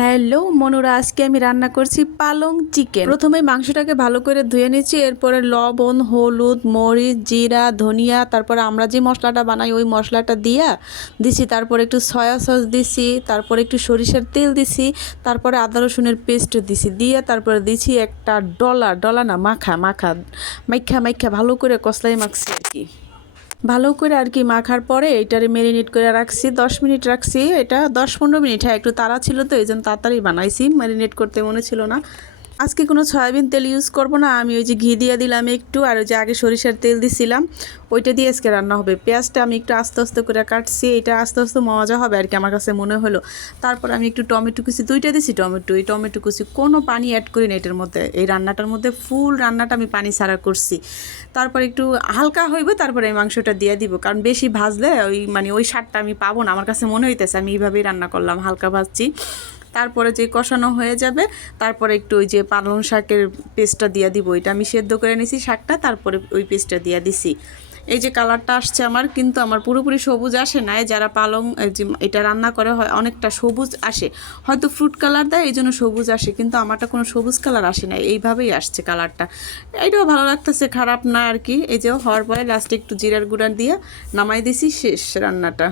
Hello মনুরা, আজকে আমি রান্না করছি পালং চিকেন। প্রথমে মাংসটাকে ভালো করে ধুয়ে নিচ্ছি, এরপরে লবণ, হলুদ, মরিচ, জিরা, ধনিয়া, তারপরে আমরা যে মশলাটা বানাই ওই মশলাটা দিছি, তারপরে একটু সয়া সস দিছি, তারপরে একটু সরিষার তেল দিছি, তারপরে আদা রসুনের পেস্ট দিছি, দিয়ে তারপরে দিছি একটা ডলা না মাখা মাইখা ভালো করে কষলাই মাখছি আর কি। ভালো করে আর কি মাখার পরে এটারে ম্যারিনেট করে রাখছি 10 মিনিট রাখছি। এটা 10-15 মিনিট, হ্যাঁ একটু তাড়া ছিল তো এই জন্য তাড়াতাড়ি বানাইছি, ম্যারিনেট করতে মনে ছিল না। আজকে কোনো সয়াবিন তেল ইউজ করব না, আমি ওই যে ঘি দিয়ে দিলাম একটু, আর ওই যে আগে সরিষার তেল দিছিলাম ওইটা দিয়ে আজকে রান্না হবে। পেঁয়াজটা আমি একটু আস্তে আস্তে করে কাটছি, এটা আস্তে আস্তে মজা হবে আর কি আমার কাছে মনে হলো। তারপর আমি একটু টমেটো কুচি 2টা দিছি, এই টমেটো কুচি কোনো পানি অ্যাড করি না এটার মধ্যে, এই রান্নাটার মধ্যে ফুল রান্নাটা আমি পানি ছাড়া করছি। তারপর একটু হালকা হইবে তারপরে এই মাংসটা দিয়ে দিব, কারণ বেশি ভাজলে ওই স্বাদটা আমি পাবো না, আমার কাছে মনে হইতেছে। আমি এইভাবেই রান্না করলাম, হালকা ভাজছি। তারপরে যে কষানো হয়ে যাবে তারপরে একটু ওই যে পালং শাকের পেস্টটা দিয়ে দিব, এটা আমি সেদ্ধ করে নিছি শাকটা, তারপরে ওই পেস্টটা দিয়ে দিছি। এই যে কালারটা আসছে আমার, কিন্তু আমার পুরোপুরি সবুজ আসে নাই। যারা পালং যে এটা রান্না করে হয় অনেকটা সবুজ আসে, হয়তো ফ্রুট কালার দেয় এই জন্য সবুজ আসে, কিন্তু আমারটা কোনো সবুজ কালার আসে নাই, এইভাবেই আসছে কালারটা। এটাও ভালো লাগতেছে, খারাপ না আর কি। এই যে হওয়ার পরে লাস্টে একটু জিরার গুঁড়া দিয়ে নামাই দিছি, শেষ রান্নাটা।